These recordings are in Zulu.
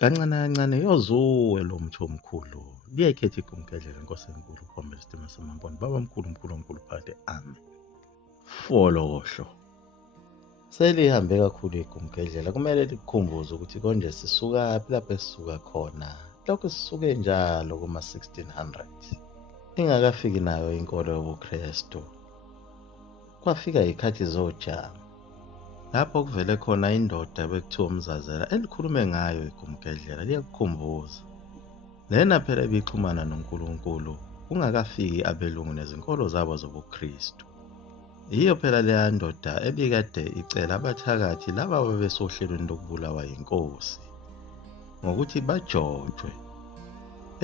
Kancane kancane yozuwe lo mthi omkhulu liyayikhetha igumkedlela Nkosi enkulu ukhomba isitima samambone baba mkhulu mkhulu omkhulu phakathi ame folokohlo selihambe kakhulu igumkedlela kumele likukhumbuze ukuthi konje sisukaphi lapho esisuka khona lokhu sisuke njalo kuma-1600 ingakafiki nayo inkolo yobuKristu kwafika ikhathi zojama lapho kuvele khona indoda bekuthiwa Umzazela elikhulume ngayo igumkedlela liyakukhumbuza lena phela ibixhumana noNkulunkulu kungakafiki abelungu nezinkolo zabo zobuKristu iyo phela leya ndoda ebikade icela abathakathi laba ababesohlelweni lokubulawa yinkosi ngokuthi bajotshwe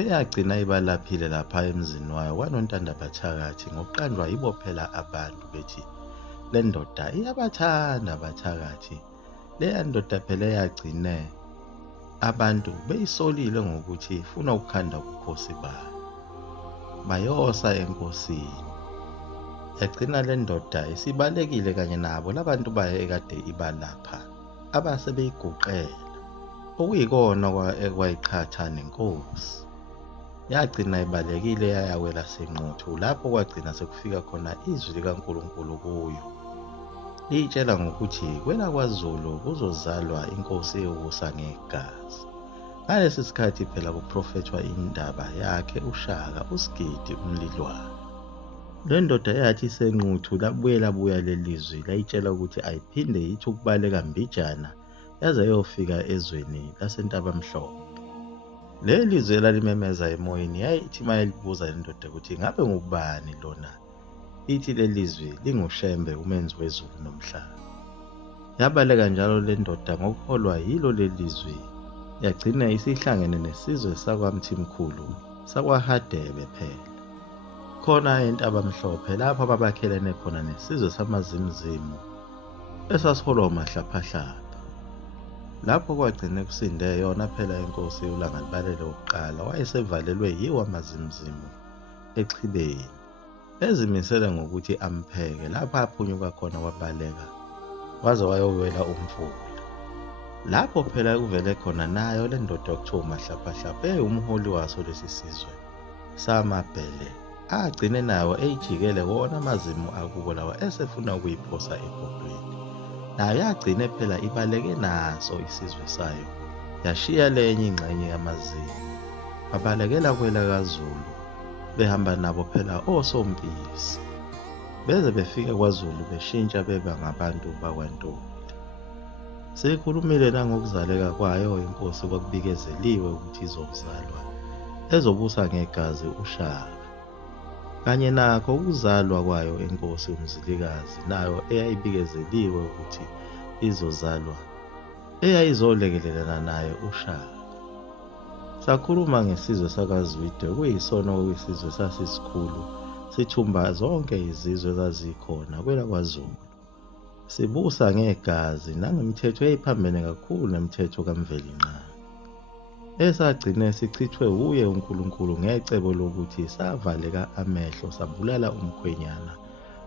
eyagcina ibalaphile lapha emzini wayo kwanontanda abathakathi ngokuqanjwa yibo phela abantu bethi le ndoda iyabathanda abathakathi leya ndoda phela yagcine abantu beyisolile ngokuthi ifuna ukukhanda ubukhosi bayo bayosa enkosini yagcina le ndoda isibalekile kanye nabo labantu bayo ekade ibalapha abasebeyiguqela okuyikona ekwayiqhatha nenkosi yagcina ibalekile yayawela senquthu lapho kwagcina sekufika khona izwi likaNkulunkulu kuyo litshela ngokuthi kwela kwaZulu kuzozalwa inkosi eyobusa ngegazi ngalesi sikhathi phela kuprofethwa indaba yakhe Ushaka usigidi umlilwane le ndoda yathi senquthu labuya lelizwi layitshela ukuthi ayiphinde yithi ukubaleka mbijana yaze yofika ezweni lasentabamhlophe lelizwi elalimemeza emoyeni yayithi mayelibuza le ndoda ukuthi ngabe ngubani lona ithi lelizwi linguShembe umenzi wezulu nomhlaba yabaleka njalo le ndoda ngokuholwa yilo lelizwi yagcina isihlangene nesizwe sakwamthimkhulu sakwaHadebe phela khona entabamhlophe lapho ababakhelene khona nesizwe samazimzimu esasiholwa mahlapahlapha lapho kwagcine kusinde yona phela inkosi uLangalibalele wokuqala wayesevalelwe yiwo amazimzimu exhibeni ezimisele ngokuthi ampheke lapho aphunyuka khona wabaleka waze wayowela umfula lapho phela kuvele khona nayo le ndoda okuthiwa umahlapahlapha umholi waso lesi sizwe samabhele agcine nawo eyijikele wona amazimu akubo lawa esefuna ukuyiphosa ebhodweni nayo yagcine phela ibaleke naso isizwe sayo yashiya lenye ingxenye yamazimu babalekela kwela kaZulu behamba nabo phela osompisi beze befika kwaZulu beshintsha beba ngabantu bakwaNtuli sikhulumile nangokuzaleka kwayo inkosi kwakubikezeliwe ukuthi izokuzalwa ezobusa ngegazi Ushaka kanye nakho ukuzalwa kwayo inkosi Umzilikazi nayo eyayibikezeliwe ukuthi izozalwa eyayizolekelelana naye Ushaka sakhuluma ngesizwe sakaZwide kuyisona okuyisizwe sasisikhulu sithumba zonke izizwe ezazikhona kwela kwaZulu sibusa ngegazi nangemithetho eyayiphambene kakhulu nemithetho kaMvelinqangi esagcine sichithwe uye uNkulunkulu ngecebo lokuthi savaleka amehlo sabulala umkhwenyana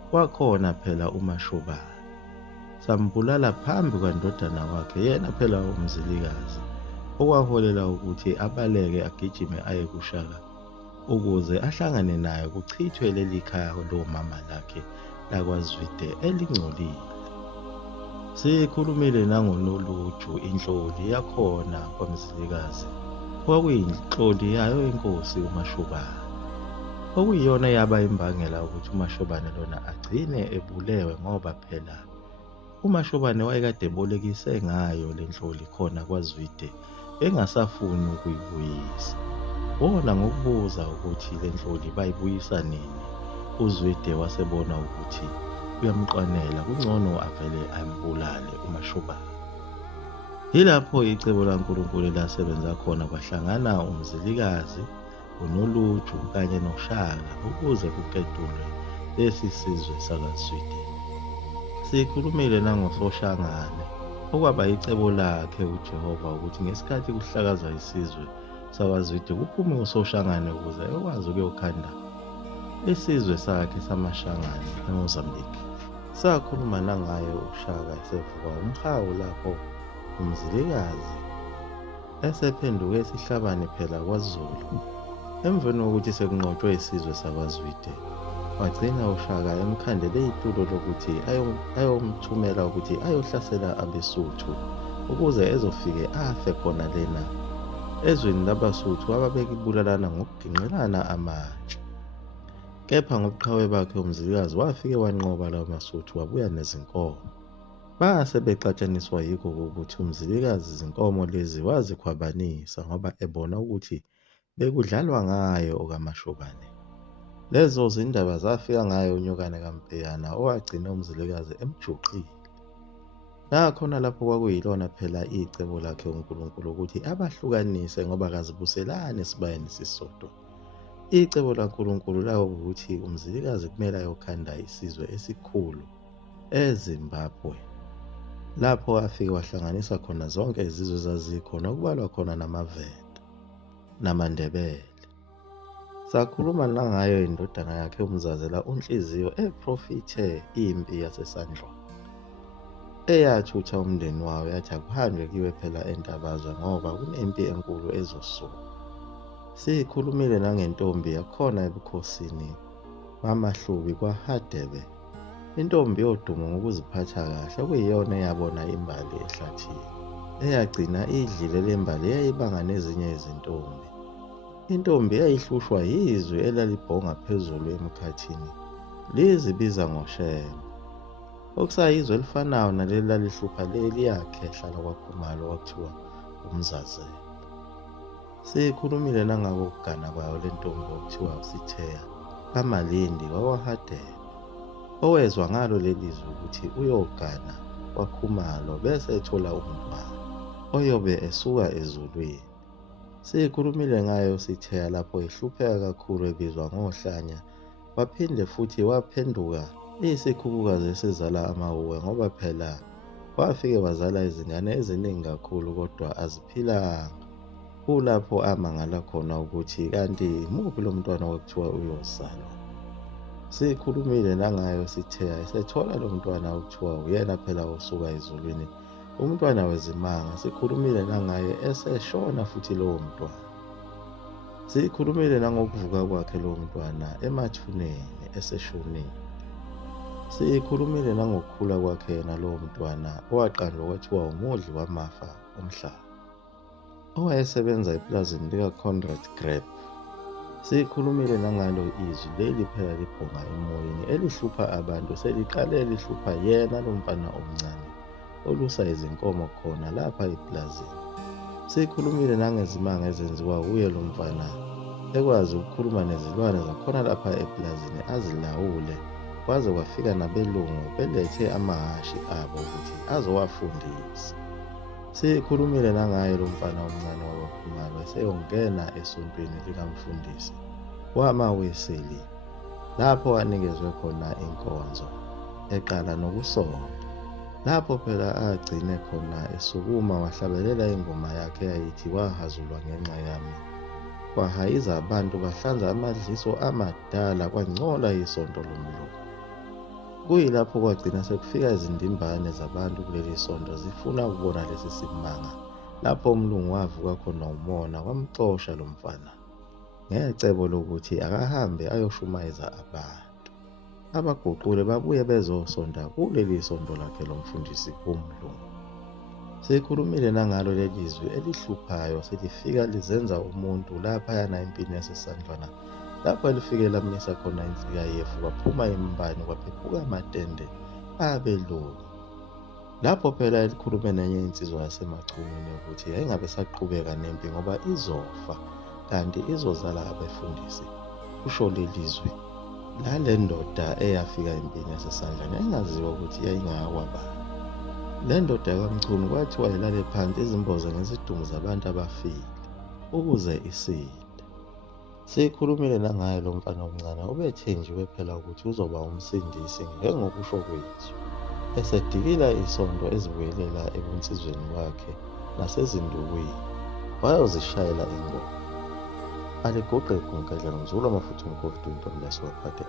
kwakhona phela uMashobane sambulala phambi kwandodana wakhe yena phela Umzilikazi okwaholela ukuthi abaleke agijime aye kuShaka ukuze ahlangane naye kuchithwe leli khaya lomama lakhe lakwaZwide elingcolile sikhulumile nangoNoluju inhloli yakhona kwaMzilikazi kwakuyinhloli yayo inkosi uMashobane okuyiyona yaba imbangela ukuthi uMashobane lona agcine ebulewe ngoba phela uMashobane wayekade ebolekise ngayo le nhloli khona kwaZwide engasafuni ukuyibuyisa wona ngokubuza ukuthi le nhloli bayibuyisa nini uZwide wasebona ukuthi uyamqanela kungcono avele ambulale uMashobane yilapho icebo laNkulunkulu lasebenza khona kwahlangana Umzilikazi uNoluju kanye noShaka ukuze kuqedulwe lesi sizwe sakaZwide sikhulumile nangoSoshangane okwaba icebo lakhe uJehova ukuthi ngesikhathi kuhlakazwa isizwe sakwaZwide kuphume uSoshangane ukuze ekwazi ukuyokhanda isizwe sakhe samashangane eMozambique sakhuluma nangaye uShaka esevuka umhawu lapho Umzilikazi esephenduke esihlabani phela kwaZulu. Emveni kokuthi sekunqotshwe isizwe sakwaZwide, wagcina uShaka emkhandele itulo lokuthi ayomthumela ukuthi ayohlasela abeSuthu ukuze ezofike afe khona lena ezweni labaSuthu ababekibulalana ngokuginqelana amatshe. Kepha ngobuqhawe bakhe uMzilikazi wafike wanqoba lawo maSuthu wabuya nezinkomo. Base bexatshaniswa yikho ukuthi uMzilikazi izinkomo lezi wazikhwabanisa ngoba ebona ukuthi bekudlalwa ngayo okaMashobane. Lezo zindaba zafika ngayo unyokane kaMpeyana owagcina uMzilikazi emjuqile. Nakhona lapho kwakuyilona phela icebo lakhe uNkulunkulu ukuthi abahlukanise ngoba kazibuselani esibayeni sisodwa. Icebo laNkulunkulu lawo ukuthi uMzilikazi kumele ayokhanda isizwe esikhulu eZimbabwe. Lapho afike wahlanganisa khona zonke izizwe ezazikhona okubalwa khona namaVenda namaNdebele. Sakhuluma nangayo indodana yakhe uMzazela uNhliziyo eprofithe impi yaseSandlwana. Eyathutha umndeni wayo yathi akuhanjwe kiwe phela entabazwe ngoba kunempi enkulu ezosuka. Sikhulumile nangentombi yakhona ebukhosini bamaHlubi kwaHadebe. Intombi yodumo ngokuziphatha kahle okuyiyona eyabona imbali ehlathini. Eyagcina idlile lembali eyayibanga nezinye izintombi. Intombi yayihlushwa yizwi elalibhonga phezulu emkhathini lizibiza ngoShembe. Okusayizwe elifanayo naleli lalihlupha leli yakhehla lakwaKhumalo kwakuthiwa Umzazela. Sikhulumile nangako ukugana kwayo le ntombi okuthiwa uSitheya kaMalindi wakwaHadebe. Owezwa ngalo lelizwi ukuthi uyogana kwaKhumalo bese ethola umntwana oyobe esuka ezulwini. Sikhulumile ngayo uSitheya lapho ehlupheka kakhulu ebizwa ngohlanya, waphinde futhi waphenduka isikhukukazi esizala amawuwe ngoba phela wafike wazala izingane eziningi kakhulu kodwa aziphilanga. Kulapho amangala khona ukuthi kanti imuphi lo mntwana okuthiwa uyozalwa. Sikhulumile nangayo Sitheya esethola lo mntwana okuthiwa uyena phela osuka ezulwini, umntwana wezimanga. Sikhulumile nangaye eseshona futhi lowo mntwana. Sikhulumile nangokuvuka kwakhe lowo mntwana emathuneni eseshonile. Sikhulumile nangokukhula kwakhe yena lowo mntwana owaqanjwa kwathiwa umudli wamafa omhlaba owayesebenza epulazini likaConrad Greb. Sikhulumile nangalo izwi leli phela libhonga emoyeni elihlupha abantu seliqale lihlupha yena lo mfana omncane olusa izinkomo khona lapha epulazini. Sikhulumile nangezimanga ezenziwa kuye lo mfana ekwazi ukukhuluma nezilwane zakhona lapha epulazini azilawule kwaze kwafika nabelungu belethe amahashi abo ukuthi azowafundisa. Sikhulumile nangaye lo mfana omncane wakwaKhumalo eseyongena esontweni likamfundisi wamaWeseli lapho anikezwe khona inkonzo eqala nokusonta. Lapho phela agcine khona esukuma wahlabelela ingoma yakhe eyayithi wahazulwa ngenxa yami. Kwahayiza abantu bahlanza amadliso amadala kwangcola isonto lomlungu. Kuyilapho kwagcina sekufika izindimbane zabantu kuleli sonto zifuna ukubona lesi simanga. Lapho umlungu wavuka khona umona wamxosha lo mfana ngecebo lokuthi akahambe ayoshumayeza abantu. Abaguqule babuye bezosonta kuleli sonto lakhe lomfundisi umlungu. Sikhulumile nangalo lelizwi elihluphayo selifika lizenza umuntu laphayana empini yaseSandlwana. Lapho elifike lamisa khona insika yefu kwaphuma imbani kwaphephuka amatende abelungu. Lapho phela elikhulume nenye insizwa yasemachunini ukuthi yayingabe saqhubeka nempi ngoba izofa kanti izozala abefundisi. Kusho lelizwi lale ndoda eyafika empini yaseSandlwana engaziwa ukuthi yayingakwabani. Le ndoda kaMchunu kwathiwa ilale phansi izimboze ngezidumbu zabantu abafile ukuze isinde. Sikhulumile nangaye lo mfana omncane obethenjiwe phela ukuthi uzoba umsindisi njengokusho kwethu. Esedikila isonto ezibuyelela ebunsizweni wakhe nasezindukwini wayozishayela ingoma. Aliguqe igumkadla nomzulo amafutha umkhofi 20 waphathe